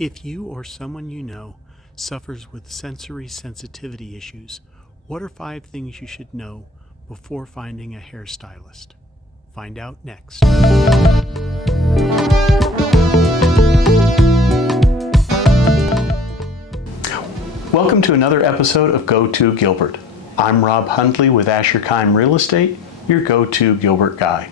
If you or someone you know suffers with sensory sensitivity issues, what are 5 things you should know before finding a hairstylist? Find out next. Welcome to another episode of Go To Gilbert. I'm Rob Hundley with Asher Keim Real Estate, your go-to Gilbert guy.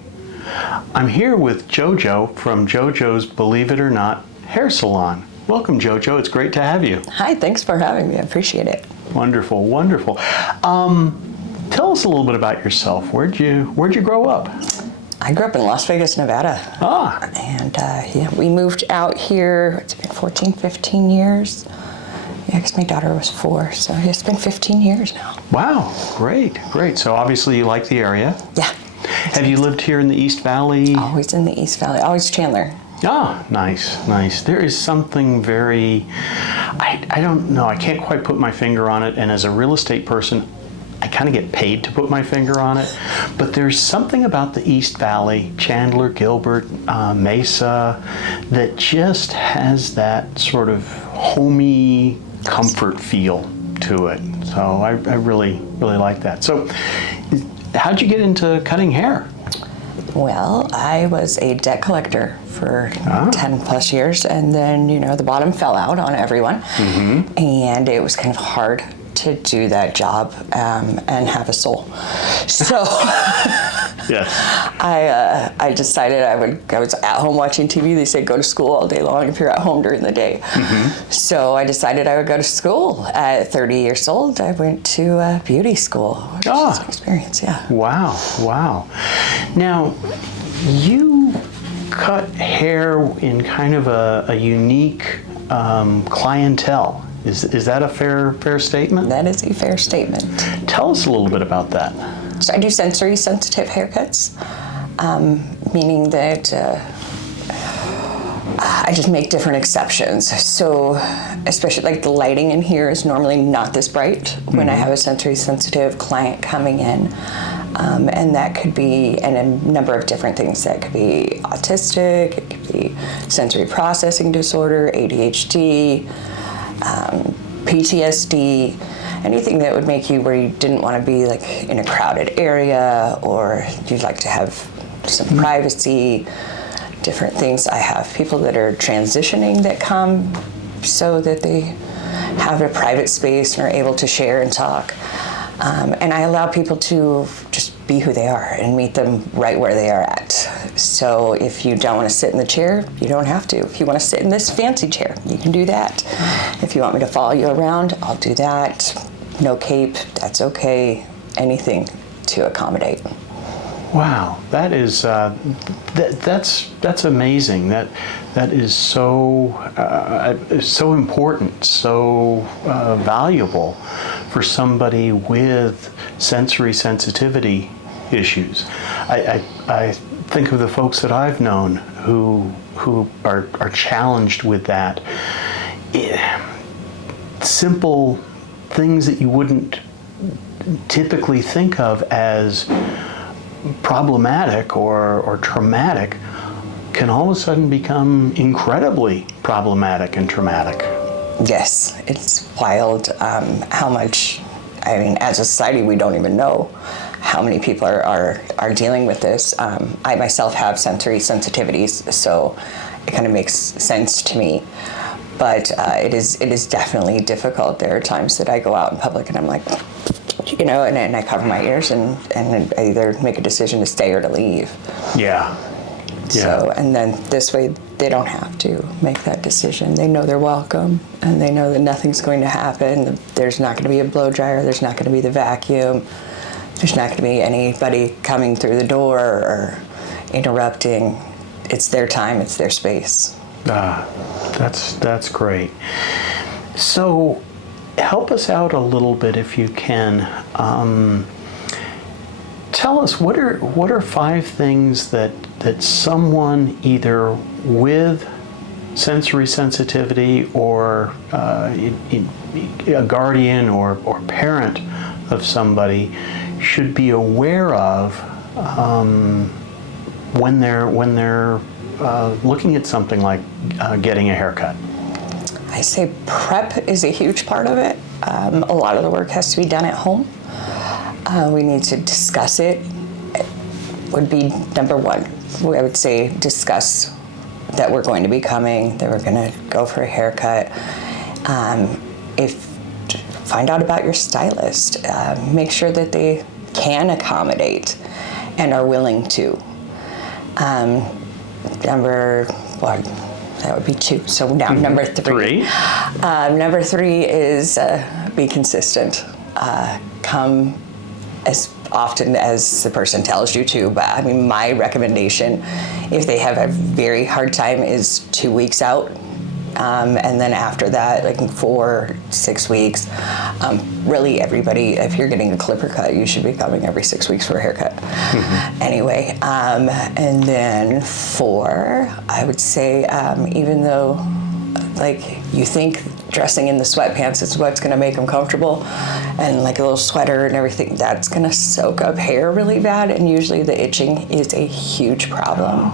I'm here with JoJo from JoJo's Believe It or Not Hair Salon. Welcome, JoJo. It's great to have you. Hi, thanks for having me. I appreciate it. Wonderful, wonderful. Tell us a little bit about yourself. Where'd you grow up? I grew up in Las Vegas, Nevada. And we moved out here, it's been 14, 15 years. Yeah, because my daughter was 4, so it's been 15 years now. Wow, great, great. So obviously you like the area. Yeah. Have you lived here in the East Valley? Always in the East Valley, always Chandler. Ah, nice, nice. There is something very, I don't know, I can't quite put my finger on it, and as a real estate person, I kind of get paid to put my finger on it, but there's something about the East Valley, Chandler, Gilbert, Mesa, that just has that sort of homey comfort feel to it. So I really, really like that. So how'd you get into cutting hair? Well, I was a debt collector for 10 plus years, and then, the bottom fell out on everyone, and it was kind of hard to do that job and have a soul. So yes. I decided I was at home watching TV. They say go to school all day long if you're at home during the day. So I decided I would go to school. At 30 years old, I went to beauty school, which was an experience, yeah. Wow, wow. Now, you cut hair in kind of a unique clientele. Is that a fair statement? That is a fair statement. Tell us a little bit about that. So I do sensory sensitive haircuts, meaning that I just make different exceptions. So especially like the lighting in here is normally not this bright when I have a sensory sensitive client coming in. And that could be a number of different things. That could be autistic, it could be sensory processing disorder, ADHD, PTSD, anything that would make you where you didn't want to be like in a crowded area, or you'd like to have some privacy, different things. I have people that are transitioning that come so that they have a private space and are able to share and talk. And I allow people to just be who they are and meet them right where they are at. So if you don't want to sit in the chair, you don't have to. If you want to sit in this fancy chair, you can do that. If you want me to follow you around, I'll do that. No cape, that's okay. Anything to accommodate. Wow, that is that's amazing. That is so important, so valuable for somebody with sensory sensitivity issues. I think of the folks that I've known who are challenged with that. Simple things that you wouldn't typically think of as problematic or traumatic can all of a sudden become incredibly problematic and traumatic. Yes, it's wild how much, as a society, we don't even know how many people are dealing with this. I myself have sensory sensitivities, so it kind of makes sense to me. But it is definitely difficult. There are times that I go out in public and I'm like, and I cover my ears and I either make a decision to stay or to leave. Yeah. So, and then this way they don't have to make that decision. They know they're welcome, and they know that nothing's going to happen. There's not going to be a blow dryer. There's not going to be the vacuum. There's not going to be anybody coming through the door or interrupting. It's their time. It's their space. That's great. So help us out a little bit if you can. Tell us what are 5 things that someone either with sensory sensitivity or a guardian or parent of somebody should be aware of when they're looking at something like getting a haircut? I say prep is a huge part of it. A lot of the work has to be done at home. We need to discuss it. Would be number one. I would say discuss that we're going to be coming, that we're going to go for a haircut. Find out about your stylist. Make sure that they can accommodate and are willing to. Number one, that would be two. So now number three. Number three is be consistent. Come as often as the person tells you to. But I mean, my recommendation, if they have a very hard time, is 2 weeks out. And then after that, like 4, 6 weeks, really everybody, if you're getting a clipper cut, you should be coming every 6 weeks for a haircut. Anyway, and then 4, I would say, even though like you think dressing in the sweatpants is what's going to make them comfortable, and like a little sweater and everything, that's going to soak up hair really bad, and usually the itching is a huge problem.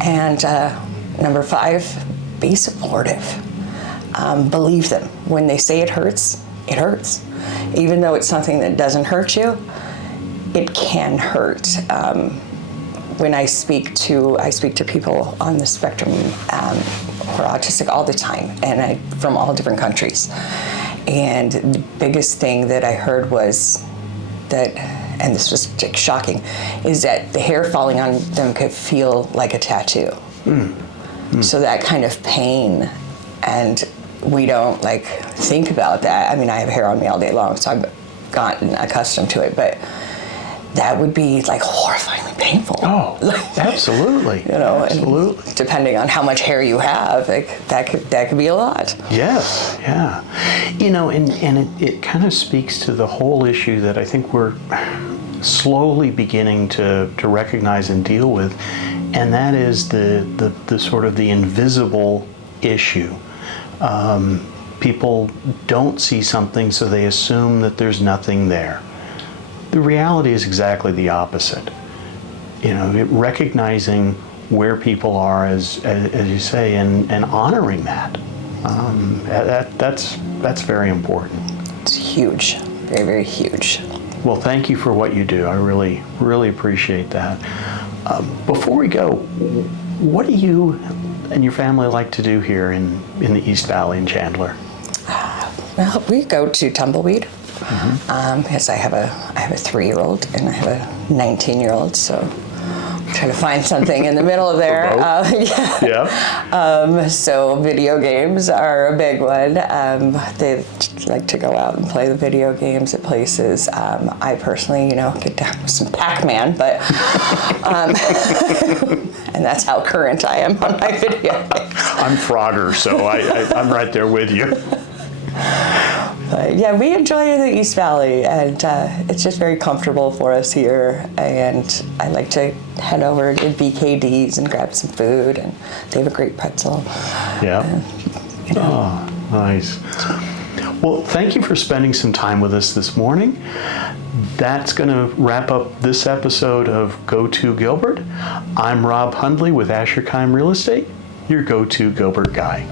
And number 5, be supportive. Believe them. When they say it hurts, it hurts. Even though it's something that doesn't hurt you, it can hurt. When I speak to people on the spectrum who are autistic all the time, and from all different countries. And the biggest thing that I heard was that, and this was shocking, is that the hair falling on them could feel like a tattoo. So that kind of pain, and we don't like think about that. I mean, I have hair on me all day long, so I've gotten accustomed to it, but that would be like horrifyingly painful. Oh, absolutely. You know, absolutely. And depending on how much hair you have, like that could be a lot. Yes, yeah. You know, and it kind of speaks to the whole issue that I think we're slowly beginning to recognize and deal with, and that is the sort of the invisible issue. People don't see something, so they assume that there's nothing there. The reality is exactly the opposite. You know, recognizing where people are, as you say, and honoring that. That's very important. It's huge, very, very huge. Well, thank you for what you do. I really, really appreciate that. Before we go, what do you and your family like to do here in the East Valley in Chandler? Well, we go to Tumbleweed. Because I have a 3-year-old and I have a 19-year-old, so I'm trying to find something in the middle of there. So video games are a big one. They like to go out and play the video games at places. I personally, get down with some Pac-Man, but and that's how current I am on my video games. I'm Frogger, so I'm right there with you. But yeah, we enjoy the East Valley, and it's just very comfortable for us here. And I like to head over to BKD's and grab some food, and they have a great pretzel. Yeah. Oh, nice. Well, thank you for spending some time with us this morning. That's going to wrap up this episode of Go To Gilbert. I'm Rob Hundley with Asherkheim Real Estate, your go-to Gilbert guy.